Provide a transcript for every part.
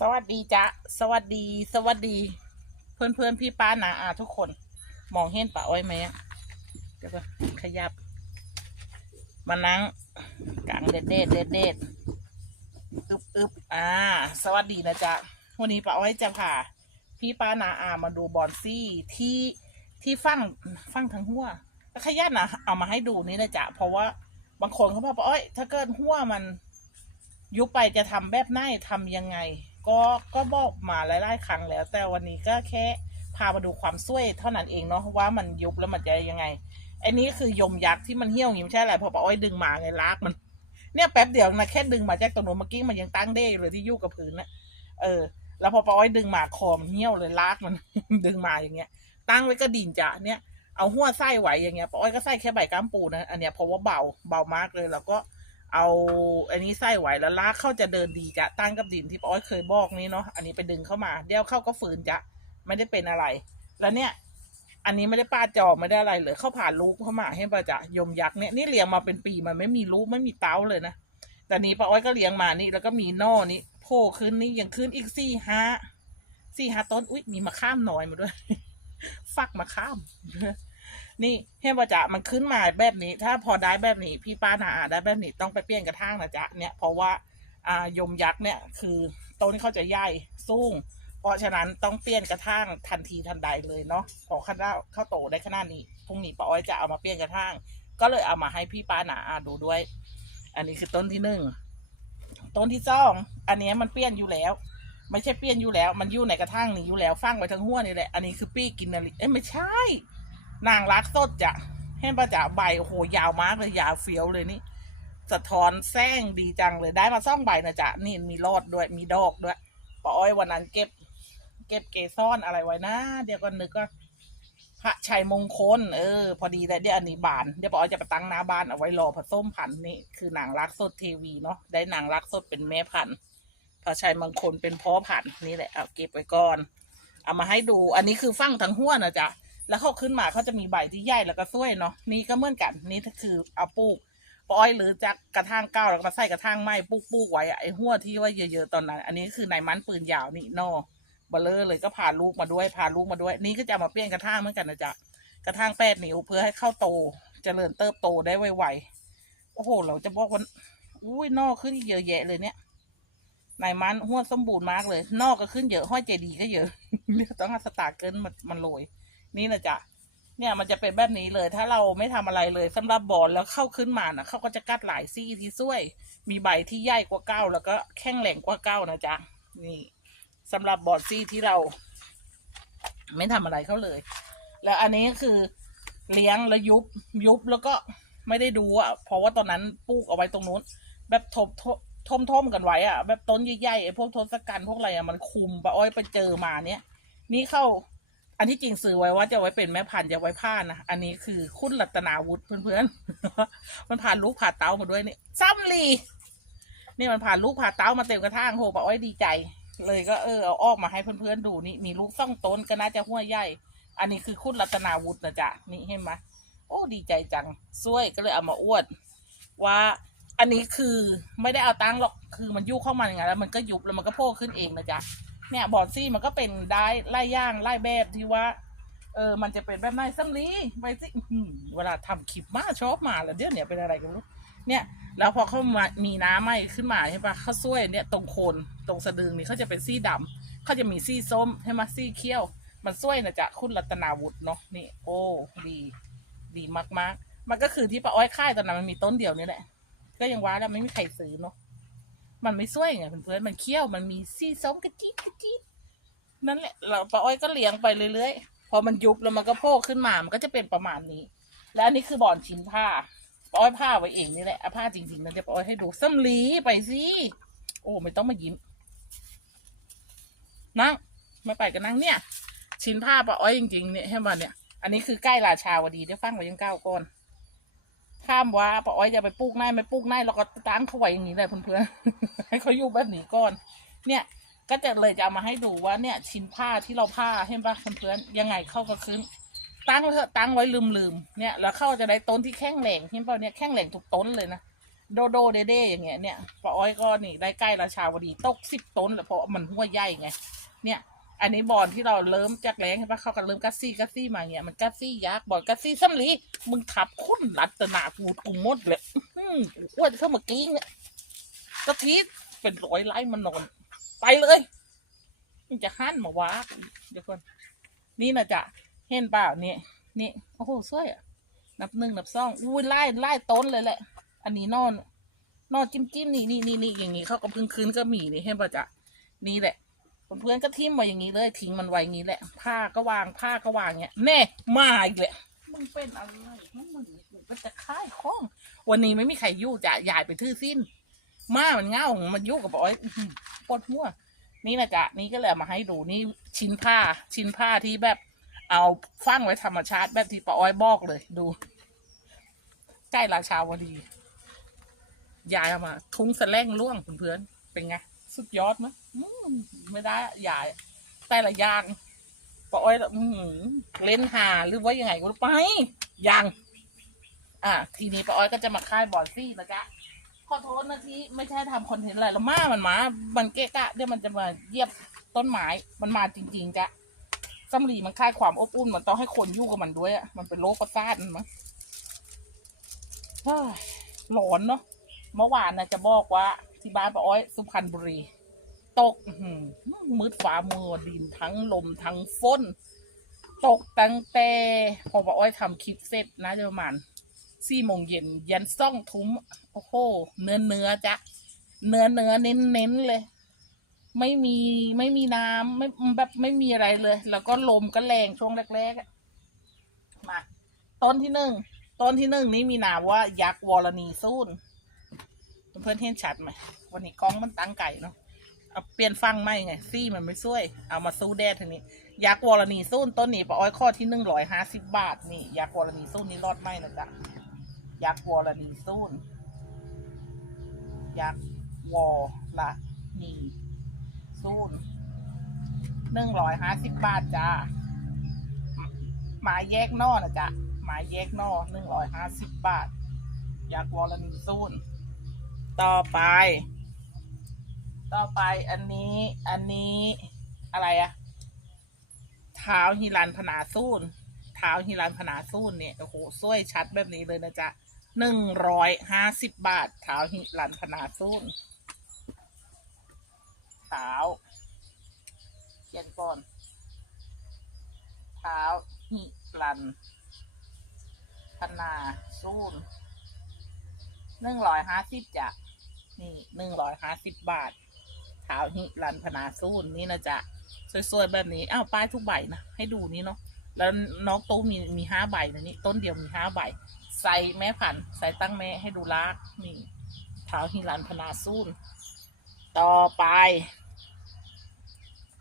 สวัสดีจ๊ะสวัสดี สวัสดี เพื่อนเพื่อนพี่ป้านาอาทุกคน มองเห็นป่าอ้อยไหมเดี๋ยวก็ขยับ มานั่งกลางเด็ดเด็ดเด็ดเด็ดอึบอึบอ่า สวัสดีนะจ๊ะวันนี้ป้าอ้อยจะพาพี่ป้านาอามาดูบอนซี่ที่ที่ฟั่งฟั่งทั้งหัวขยันนะเอามาให้ดูนี่นะจ๊ะเพราะว่าบางคนเขาบอกป้าอ้อย ถ้าเกิดหัวมันยุบไปจะทำแบบไหนทำยังไง ก็ก็บอกมาหลายๆครั้งแล้ว แต่วันนี้ก็แค่พามาดูความสวยเท่านั้นเองเนาะว่ามันยุบแล้วมันจะยังไงอันนี้คือยมยักษ์ที่มันเหี่ยวอย่างนี้ไม่ใช่อะไรพอป้าอ้อยดึงมาไงลากมัน เนี่ยแป๊บเดียวนะแค่ดึงมาจากตรงนู้นเมื่อกี้มันยังตั้งได้อยู่เลยที่ยู่กับพื้นนะเออ แล้วพอป้าอ้อยดึงมาคอมเหี่ยวเลยลากมัน ดึงมาอย่างเงี้ย ตั้งไว้ก็ดินจะเนี่ยเอาหัวไส้ไหวอย่างเงี้ยป้าอ้อยก็ไส้แค่ใบก้ามปูนะอันเนี้ยเพราะว่าเบาเบามากเลยแล้วก็ เอาอันนี้ไส้ไหวแล้วลากเข้าจะเดินดีจะตั้งกับดินที่ป้าอ้อยเคยบอกนี้เนาะอันนี้ไปดึงเข้ามาเดี๋ยวเข้าก็ฝืนจะไม่ได้เป็นอะไร แล้วเนี่ย อันนี้ไม่ได้ป้าจอไม่ได้อะไรเลยเข้าผ่านลูกเข้ามาให้ป้าจะยมยักษ์เนี่ยนี่เลี้ยงมาเป็นปีมันไม่มีลูกไม่มีเต้าเลยนะแต่นี้ป้าอ้อยก็เลี้ยงมานี่แล้วก็มีนอนี่โผล่ขึ้นนี่ยังขึ้นอีกสี่ห้าสี่ห้าต้นอุ้ยมีมะข้ามน้อยมาด้วย ฟักมะข้าม นี่เห็นป่ะจ๊ะมันขึ้นมาแบบนี้ ถ้าพอได้แบบนี้ พี่ป้านาอาได้แบบนี้ต้องไปเปลี่ยนกระถางนะจ๊ะเนี่ยเพราะว่าอ่ายมยักษ์เนี่ยคือต้นเขาจะใหญ่สูงเพราะฉะนั้นต้องเปลี่ยนกระถางทันทีทันใดเลยเนาะพอข้าวเข้าโตได้ขนาดนี้พรุ่งนี้ป้าอ้อยจะเอามาเปลี่ยนกระถางก็เลยเอามาให้พี่ป้านาอาดูด้วย อันนี้คือต้นที่หนึ่งต้นที่สองอันนี้มันเปลี่ยนอยู่แล้วไม่ใช่เปลี่ยนอยู่แล้ว มันอยู่ในกระถางนี้อยู่แล้วฟังไว้ทั้งหัวนี่แหละ อันนี้คือปี้กินนาริเอ้ยไม่ใช่ นางรักสดจ้ะเห็นปะจ๊ะใบโอ้โหยาวมากเลยยาวเฟี้ยวเลยนี่สะท้อนแซงดีจังเลยได้มาซ่องใบนะจ๊ะนี่มีรอดด้วยมีดอกด้วยป้าอ้อยวันนั้นเก็บ เก็บเกสรอะไรไว้นะ เดี๋ยวก็นึกว่าพระชัยมงคลเออ พอดีเลยเดี๋ยวอันนี้บานเดี๋ยวป้าอ้อยจะไปตั้งหน้าบ้านเอาไว้รอผสมพันธุ์นี่คือนางรักสดเทวีเนาะได้นางรักสดเป็นแม่พันธุ์พระชัยมงคลเป็นพ่อพันธุ์นี่แหละเอาเก็บไว้ก่อน เอามาให้ดู อันนี้คือฟังทั้งหัวนะจ๊ะ แล้วเขาขึ้นมาเขาจะมีใบที่ใหญ่แล้วก็สวยเนาะนี่ก็เหมือนกันนี่คือเอาปลูกปอ้อยหรือจากกระถางเก้าแล้วก็มาใส่กระถางไม้ปลูกปลูกไว้ไอ้หัวที่ว่าเยอะๆตอนนั้น อันนี้คือนายมันปืนยาวนี่นอเบลเลอร์เลยก็พาลูกมาด้วยพาลูกมาด้วย นี่ก็จะมาเปลี่ยนกระถางเหมือนกันนะจ๊ะกระถางแปดนิ้วเพื่อให้เข้าโตเจริญเติบโตได้ไวๆโอ้โห เราจะบอกว่าอุ้ยนอกขึ้นเยอะแยะเลยเนี่ยนายมันหัวสมบูรณ์มากเลย นอกก็ขึ้นเยอะห้อยเจดีย์ก็เยอะต้องเอาสตาร์เกินมันมันโรย นี่นะจ๊ะเนี่ยมันจะเป็นแบบนี้เลย ถ้าเราไม่ทำอะไรเลยสำหรับบอลแล้วเข้าขึ้นมานะเขาก็จะกัดหลายซี่ที่ช่วย มีใบที่ใหญ่กว่าเก้าแล้วก็แข็งแรงกว่าเก้านะจ๊ะนี่สำหรับบอลซี่ที่เรา ไม่ทำอะไรเขาเลย แล้วอันนี้คือเลี้ยงแล้วยุบยุบแล้วก็ไม่ได้ดูอะ เพราะว่าตอนนั้นปลูกเอาไว้ตรงนู้น แบบทบทบทมทมๆกันไว้อะ แบบต้นใหญ่ๆไอ้พวกทศกัณฐ์พวกอะไรอะมันคุมปะอ้อยไปเจอมาเนี่ยนี่เข้า อันที่จริงซื้อไว้ว่าจะไว้เป็นแม่พันธุ์จะไว้ผ้านะ อันนี้คือคุณรัตนาวุฒิเพื่อนๆ มันผ่านลูกผ่าเต้ามาด้วยนี่ซ้ำลีนี่มันผ่านลูกผ่าเต้ามาเต็มกระถางโหปะอ้อยดีใจ เลยก็เออเอาออกมาให้เพื่อนๆดูนี่มีลูกซ่องต้นก็น่าจะหัวใหญ่ อันนี้คือคุณรัตนาวุฒินะจ๊ะนี่เห็นไหมโอ้ดีใจจังช่วยก็เลยเอามาอวด ว่าอันนี้คือไม่ได้เอาตั้งหรอกคือมันยุบเข้ามาอย่างไงแล้วมันก็ยุบแล้วมันก็โผล่ขึ้นเองนะจ๊ะ เนี่ยบอดซี่มันก็เป็นได้ไล่ย่างไล่แบบที่ว่า เออ มันจะเป็นแบบไหนซ้ำลีไปสิเวลาทำคลิปมาชอบมาแล้วเดี๋ยวเนี่ยเป็นอะไรกันไม่รู้เนี่ย แล้วพอเขามามีน้ำไหมขึ้นมาใช่ปะเขาซ้วยเนี่ยตรงโคนตรงสะดืงนี่เขาจะเป็นซี่ดำเขาจะมีซี่ส้มใช่ไหมซี่เขียว มันซ้วยนะจ๊ะคุณรัตนาวุฒิเนาะนี่ โอ้ดี ดีมากๆ มันก็คือที่ป้าอ้อยค่ายตอนนั้นมันมีต้นเดียวนี่แหละก็ยังว่าแล้วไม่มีใครซื้อเนาะ มันไม่สวยไงเพื่อนๆมันเคี้ยวมันมีซี่ส้มกระจี๊ดกระจี๊ดนั่นแหละเราป้าอ้อยก็เลี้ยงไปเรื่อยๆพอมันยุบแล้วมันก็โผล่ขึ้นมามันก็จะเป็นประมาณนี้ และอันนี้คือบอนชิ้นผ้าป้าอ้อยผ้าไว้เองนี่แหละเอาผ้าจริงๆนะเดี๋ยวป้าอ้อยให้ดูซ้ำลีไปสิโอ้ไม่ต้องมายิ้มนั่งไม่ไปก็นั่งเนี่ย ชิ้นผ้าป้าอ้อยจริงๆเนี่ยให้มาเนี่ย อันนี้คือใกล้ราชาวดีได้ฟังไว้ยังเก้าก้อน ข้ามว่าป้าอ้อยจะไปปลูกไน่ไม่ปลูกไน่เราก็ตั้งเขาไว้อย่างนี้เลยเพื่อนๆให้เขาอยู่แบบนี้ก่อน เนี่ยก็จะเลยจะเอามาให้ดูว่าเนี่ยชิ้นผ้าที่เราผ้าเห็นปะเพื่อนๆยังไงเข้าก็ขึ้น ตั้งไว้เถอะตั้งไว้ลืมๆเนี่ยแล้วเข้าจะได้ต้นที่แข็งแรงเห็นปะเนี่ยแข็งแรงทุกต้นเลยนะโดโดเดเดอย่างเงี้ยเนี่ยป้าอ้อยก็นี่ได้ใกล้ราชาวดีตกสิบต้นเลยเพราะมันหัวใหญ่ไงเนี่ย อันนี้บอลที่เราเริ่มจากแรงใช่ปะเขาก็เริ่มกัสซี่กัสซี่มาเงี้ยมันกัสซี่ยักษ์บอลกัสซี่ซ้ำลีมึงขับคุ้นรัตนากูกูหมดเลยอื้อหืออ้วนเข้ามากิ้งเนี่ยกะทิเป็นร้อยไล่มันนอน ไปเลยมันจะหั่นมาวาเดี๋ยวก่อนนี่นะจ๊ะเห็นเปล่าเนี่ยนี่โอ้โหสวยอะนับหนึ่งนับสองอุ้ยไล่ไล่ต้นเลยแหละ อันนี้นอน นอนจิ้มจิ้มนี่นี่นี่นี่อย่างนี้เขาก็พึ่งคืนก็มีนี่เห็นป่ะจ๊ะนี่แหละ เพื่อนก็ทิ้มมาอย่างนี้เลยทิ้งมันไว้อย่างนี้แหละ ผ้าก็วางผ้าก็วางเงี้ยแน่มาอีกแหละมึงเป็นอะไรมึงมึงมึงเป็นจะค่ายข้อง วันนี้ไม่มีใครยู่จะยายไปทื่อสิ้น มามันเง่ามันยุ่กับอ้อยปวดหัวนี่นะจ๊ะนี่ก็เลยมาให้ดูนี่ชิ้นผ้า ชิ้นผ้าที่แบบ เอาฟังไว้ธรรมชาติแบบที่ป้าอ้อยบอกเลยดู ใกล้ราชาวดียายเอามา ทุ้งแสลงล่วงเพื่อนเป็นไง สุดยอดมั้ยอืมไม่ได้อะยายแต่ละอย่างปอ้อยอืเล่นหาหรือว่ายังไงก็ไปยังอะทีนี้ปอ้อยก็จะมาค่ายบอลซี่นะจ๊ะขอโทษนะที่ไม่ใช่ทำคอนเทนต์อะไรล้วมามันมา มันเกะกะเดี๋ยวมันจะมาเยียบต้นไม้มันมาจริงๆจ้ะสำลีมันคลายความอบอุ่นมันต้องให้คนยู่กับมันด้วยอะมันเป็นโรคประสาทมั้งหลอนเนาะเมื่อวานนะจะบอกว่า ที่บ้านป้าอ้อย สุพรรณบุรี ตกมืดฟ้ามัวดินทั้งลมทั้งฝนตกตั้งแต่พอป้าอ้อยทำคลิปเสร็จนะจะประมาณสี่โมงเย็นยันซ่องทุ้มโอ้โหเนื้อเนื้อจ้ะเนื้อเนื้อเน้นเน้นเลย ไม่มีไม่มีน้ำไม่แบบไม่มีอะไรเลย แล้วก็ลมก็แรงช่วงแรกๆมาต้นที่หนึ่งต้นที่หนึ่งนี่มีนามว่ายักษ์วรณีซูน เพื่อนเห็นชัดไหมวันนี้กล้องมันตั้งไก่เนาะเอาเปลี่ยนฟังไม่ไงซี่มันไม่ช่วย เอามาสู้แดดทีนี้ยักษ์วรณีซูนต้นนี้ปะอ้อยข้อที่หนึ่งร้อยห้าสิบบาทนี่ยักษ์วรณีซูนนี่รอดไหมนะจ๊ะยักษ์วอลนีซูนยักษ์วอลนีซูนหนึ่งร้อยห้าสิบบาทจ้าหมายแยกนอนะจ๊ะหมายแยกนอหนึ่งร้อยห้าสิบบาทยักษ์วอลนีซูน ต่อไป ต่อไปอันนี้ อันนี้อะไรอะเท้าฮิรันพนาซูนเท้าฮิรันพนาซูนเนี่ยโอ้โหสวยชัดแบบนี้เลยนะจ๊ะหนึ่งร้อยห้าสิบบาทเท้าฮิรันพนาซูนเท้าเขียนก่อนเท้าฮิรันพนาซูนหนึ่งร้อยห้าสิบจ้ะ นี่หนึ่งร้อยห้าสิบบาทเท้าฮิรันพนาซูนนี่นะจ๊ะสวยๆแบบนี้อ้าวป้ายทุกใบนะให้ดูนี่เนาะแล้วน้องตู้มีมีห้าใบนะนี่ต้นเดียวมีห้าใบใส่แม่พันใส่ตั้งแม่ให้ดูลากนี่เท้าฮิรันพนาซูนต่อไป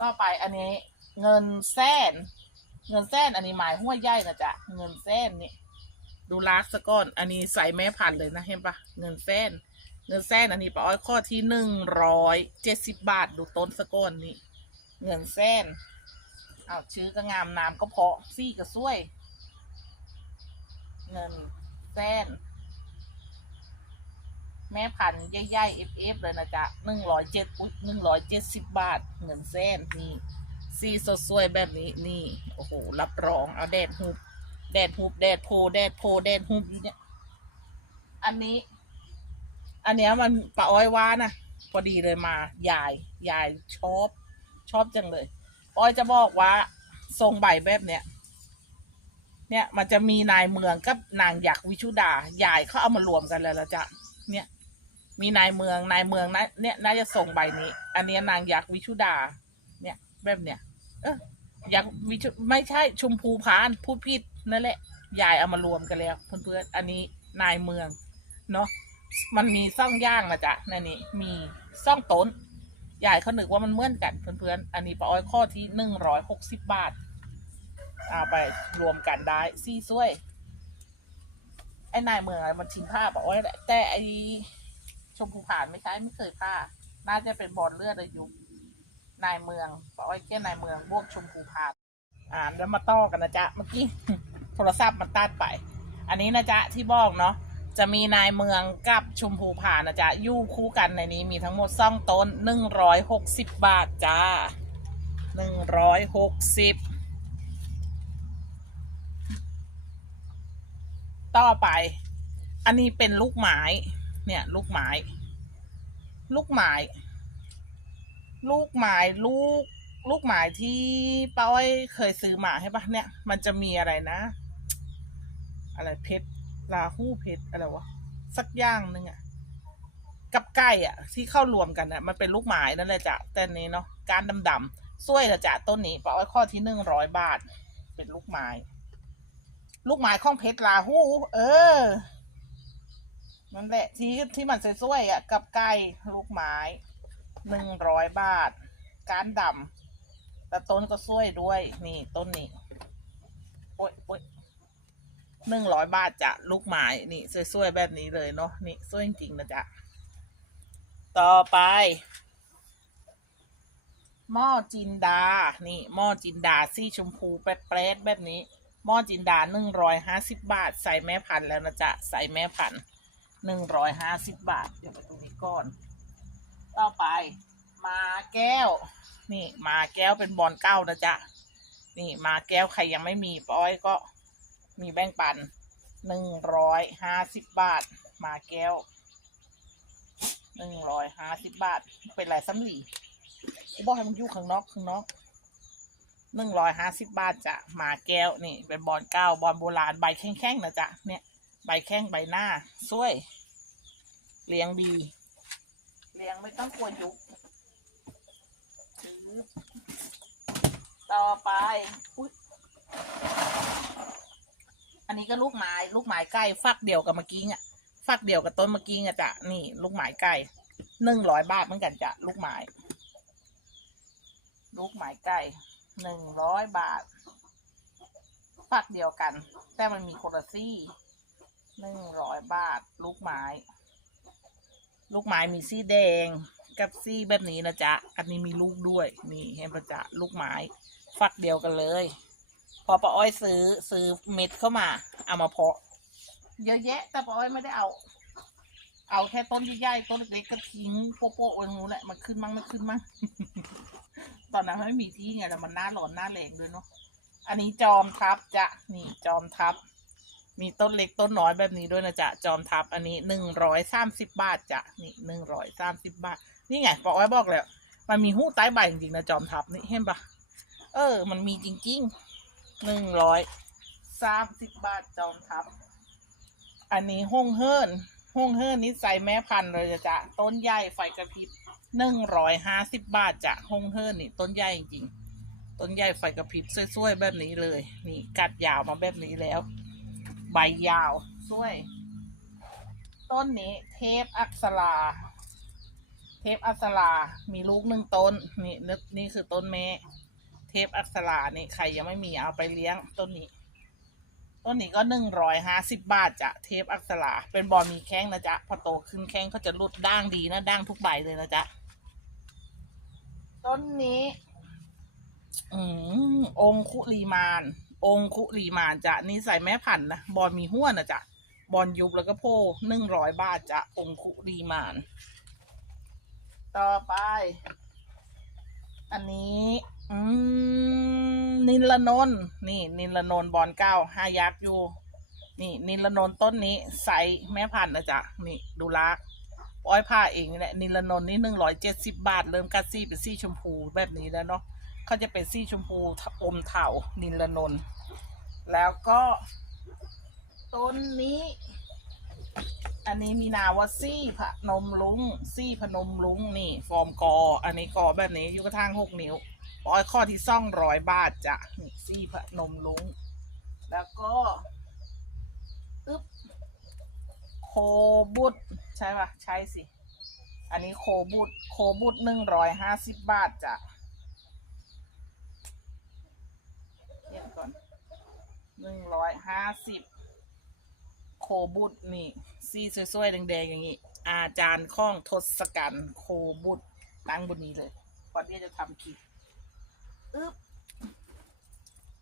ต่อไปอันนี้เงินแสนเงินแสนอันนี้หมายห้วยใหญ่นะจ๊ะเงินแสนนี่ดูลากสะก้อน อันนี้ใส่แม่พันเลยนะเห็นปะเงินแสน เงินแสนอันนี้ปะอ้อยข้อที่หนึ่งร้อยเจ็ดสิบบาทดูต้นสะก้อนนี่เงินแสนเอาชื่อก็งามนามก็เพาะซี่ก็ช่วย เงินแสนแม่พันธุ์ใหญ่ๆเอฟเอฟเลยนะจ๊ะหนึ่งร้อยเจ็ดอุ๊ยหนึ่งร้อยเจ็ดสิบบาท เงินแสนนี่ซี่สดสวยแบบนี้นี่ โอ้โห รับรอง เอาแดดหุบ แดดหุบ แดดโพ แดดโพ แดดหุบอยู่เนี่ย อันนี้ อันเนี้ยมันปะอ้อยว่านะพอดีเลยมายายยายชอบชอบจังเลย อ้อยจะบอกว่าทรงใบแบบเนี้ยเนี่ยมันจะมีนายเมืองกับนางยักษ์วิชุดายายเขาเอามารวมกันแล้วละจ้ะเนี่ยมีนายเมืองนายเมืองนะเนี่ยน่าจะส่งใบนี้ อันเนี้ยนางยักษ์วิชุดา เนี่ยแบบเนี้ยเออยักษ์วิชุไม่ใช่ชมพูพานพูดผิดนั่นแหละยายเอามารวมกันแล้วเพื่อนๆอันนี้นายเมืองเนาะ มันมีซ่องย่างนะจ๊ะนั่นนี่มีซ่องต้นยายเขาหนึกว่ามันเหมือนกันเพื่อนๆ อันนี้ปลาอ้อยข้อที่หนึ่งร้อยหกสิบบาท เอาไปรวมกันได้ซี่ซ้วย ไอ้นายเมืองอะไรมันทิ้งผ้าปลาอ้อยแหละแต่ไอ้ชมพูผ่านไม่ใช่ไม่เคยผ้า น่าจะเป็นบอลเลือดอายุนายเมืองปลาอ้อยแค่นายเมืองบวกชมพูผ่าน อ่านแล้วมาต่อกันนะจ๊ะเมื่อกี้โทรศัพท์มันตัดไป อันนี้นะจ๊ะที่บอกเนาะ จะมีนายเมืองกับชุมพูผ่านนะจ๊ะยู่คู่กันในนี้มีทั้งหมดซ่องต้นหนึ่งร้อยหกสิบบาทจ้าหนึ่งร้อยหกสิบต่อไป อันนี้เป็นลูกไม้ เนี่ย ลูกไม้ ลูกไม้ ลูกไม้ลูก ลูกไม้ที่ป้าอ้อยเคยซื้อมาให้ปะเนี่ย มันจะมีอะไรนะ อะไรเพชร ลาหูเพชรอะไรวะ สักอย่างหนึ่งอะกับไก่อะที่เข้ารวมกันอะมันเป็นลูกไม้นั่นแหละจ้ะแต่นี้เนาะการดำๆสวยละจ้ะต้นนี้ป้าอ้อยข้อที่หนึ่งร้อยบาท เป็นลูกไม้ลูกไม้ข้องเพชรลาหูเออนั่นแหละที่ที่มันสวยๆอะ กับไก่ลูกไม้หนึ่งร้อยบาท การดำแต่ต้นก็สวยด้วย นี่ต้นนี้โอ๊ยโอ๊ย หนึ่งร้อยบาทจะลูกไม้นี่สวยๆแบบนี้เลยเนาะนี่สวยจริงๆนะจ๊ะต่อไป หม้อจินดา นี่หม้อจินดาสีชมพูแป๊ดๆแบบนี้ หม้อจินดาหนึ่งร้อยห้าสิบบาท ใส่แม่พันแล้วนะจ๊ะใส่แม่พันหนึ่งร้อยห้าสิบบาท เดี๋ยวไปตรงนี้ก่อน ต่อไป มาแก้ว นี่ มาแก้วเป็นบอลเก้านะจ๊ะนี่ มาแก้วใครยังไม่มีป้อยก็ มีแบ่งปันหนึ่งร้อยห้าสิบบาท มาแก้วหนึ่งร้อยห้าสิบบาท เป็นไรซ้ำหลีกูบอกให้มันอยู่ข้างนอกข้างนอกหนึ่งร้อยห้าสิบบาทจ้ะมาแก้วนี่เป็นบอลเก้าบอลโบราณใบแข็งๆนะจ๊ะเนี่ยใบแข้งใบหน้าสวยเลี้ยงดี เลี้ยงไม่ต้องกลัวยุบต่อไปอุ๊ย นนี้ก็ลูกไม้ลูกไม้ใกล้ฟักเดียวกับเมื่อกี้อะฟักเดียวกับต้นเมื่อกี้อะจ้ะนี่ ลูกไม้ใกล้หนึ่งร้อยบาทเหมือนกันจ้ะลูกไม้ลูกไม้ใกล้หนึ่งร้อยบาท ฟักเดียวกัน แต่มันมีโคลาซี่หนึ่งร้อยบาท ลูกไม้ ลูกไม้มีสีแดงกับสีแบบนี้นะจ๊ะ อันนี้มีลูกด้วย นี่เห็นปะจ๊ะ ลูกไม้ฝักเดียวกันเลย พอป้าอ้อยซื้อซื้อเม็ดเข้ามา เอามาเพาะ เยอะแยะ แต่ป้าอ้อยไม่ได้เอา เอาแค่ต้นใหญ่ๆต้นเล็กๆก็ทิ้งโป๊ะๆไว้งูนแหละมันขึ้นมั่งไม่ขึ้นมั่งตอนนั้นไม่มีที่ไงแล้วมันหน้าร้อนหน้าแรงด้วยเนาะอันนี้จอมทับจะนี่จอมทับ มีต้นเล็กต้นน้อยแบบนี้ด้วยนะจ๊ะจอมทับ อันนี้หนึ่งร้อยสามสิบบาทจ้ะนี่หนึ่งร้อยสามสิบบาท นี่ไงบอกไว้บอกแล้วมันมีหู้ใต้ใบจริงๆนะจอมทับนี่เห็นปะเออ มันมีจริง ๆ หนึ่งร้อยสามสิบบาทจอมทับ อันนี้ห้องเฮิร์นห้องเฮิร์นนี่ใส่แม่พันธุ์เลยนะจ๊ะต้นใหญ่ไฟกระพริบหนึ่งร้อยห้าสิบบาทจ้ะห้องเฮิร์นนี่ต้นใหญ่จริงๆต้นใหญ่ไฟกระพริบสวยๆแบบนี้เลย นี่กัดยาวมาแบบนี้แล้ว ใบยาวสวย ต้นนี้เทพอักษราเทพอักษรามีลูกหนึ่งต้น นี่นี่คือต้นแม่ พอักษรานี่ใครยังไม่มีเอาไปเลี้ยงต้นนี้ ต้นนี้ก็หนึ่งร้อยห้าสิบบาทจ้ะเทพอักษราเป็นบอลมีแข้งนะจ๊ะพอโตขึ้นแข้งเขาจะรุดด่างดีนะด่างทุกใบเลยนะจ๊ะต้นนี้ อืมองคุลีมาน องคุลีมานจ้ะนี่ใส่แม่พันธุ์นะบอลมีห้วนนะจ๊ะบอลยุบแล้วก็โพหนึ่งร้อยบาทจ้ะองคุลีมาน ต่อไป อันนี้ อืม นิลนนนี่ นินลนนบอลเก้าห้ายักษ์อยู่ นี่ นินลนนต้นนี้ใส่แม่พันธุ์นะจ๊ะ นี่ ดูลากอ้อยผ้าเองนี่แหละนิลนนนี่หนึ่งร้อยเจ็ดสิบบาท เริ่มกัดซี่เป็นซี่ชมพูแบบนี้แล้วเนาะเขาจะเป็นสีชมพูอมเถานิลนน แล้วก็ ต้นนี้ อันนี้มีนาวาซี่พนมลุงซี่พนมลุงนี่ ฟอร์มกอ อันนี้กอแบบนี้อยู่กระทางหกนิ้วปอยข้อที่ซ่องร้อยบาทจ้ะนี่ซี่พนมลุง แล้วก็อึ๊บโคบุตรใช่ปะใช่สิ อันนี้โคบุตรโคบุตรหนึ่งร้อยห้าสิบบาทจ้ะเทียบก่อนหนึ่งร้อยห้าสิบ โคบุตรนี่สีสวยๆแดงๆอย่างนี้ อาจารย์ข้องทศกัณฐ์โคบุตรตั้งบนนี้เลยก่อนที่จะทำคลิปอึ๊บ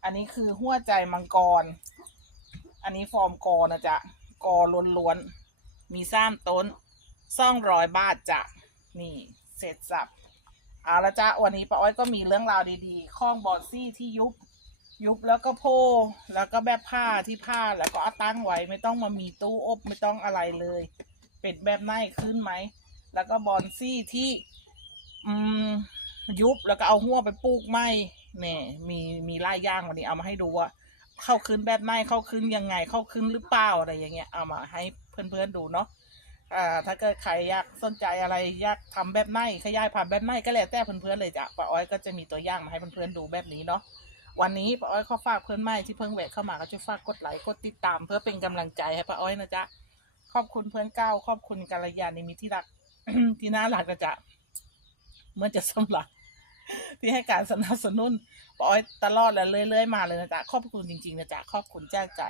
อันนี้คือหัวใจมังกร อันนี้ฟอร์มกอนะจ๊ะกอล้วนๆ มีซ้ำต้นซ่องร้อยบาทจ้ะ นี่เสร็จสับ เอาละจ้ะวันนี้ป้าอ้อยก็มีเรื่องราวดีๆ ข้องบอดซี่ที่ยุบ ยุบแล้วก็โพแล้วก็แบบผ้าที่ผ้าแล้วก็เอาตั้งไว้ไม่ต้องมามีตู้อบไม่ต้องอะไรเลย เป็ดแบบไหนขึ้นไหม แล้วก็บอนซี่ที่อืมยุบแล้วก็เอาหัวไปปลูกไหมเนี่ยมีมีไล่ย่างวันนี้เอามาให้ดูว่าเข้าคืนแบบไหนเข้าคืนยังไง เข้าคืนหรือเปล่าอะไรอย่างเงี้ยเอามาให้เพื่อนๆดูเนาะอ่าถ้าเกิดใครอยากสนใจอะไรอยากทำแบบไหนขยายผ่านแบบไหนก็แล้วแต่เพื่อนๆเลยจ้ะป้าอ้อยก็จะมีตัวอย่างมาให้เพื่อนๆดูแบบนี้เนาะ วันนี้ป้าอ้อยขอฝากเพื่อนใหม่ที่เพิ่งแวะเข้ามาก็ช่วยฝากกดไลค์กดติดตาม เพื่อเป็นกำลังใจให้ป้าอ้อยนะจ๊ะขอบคุณเพื่อนเก้าขอบคุณกัลยาณมิตรที่รักที่น่ารักนะจ๊ะเมื่อจะสำลักที่ให้การสนับสนุนป้าอ้อยตลอดและเรื่อยๆมาเลยนะจ๊ะขอบคุณจริงๆนะจ๊ะขอบคุณแจ้งใจ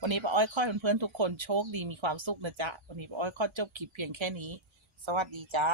วันนี้ป้าอ้อยขอเพื่อนๆทุกคนโชคดีมีความสุขนะจ๊ะวันนี้ป้าอ้อยขอจบคลิปเพียงแค่นี้ สวัสดีจ้า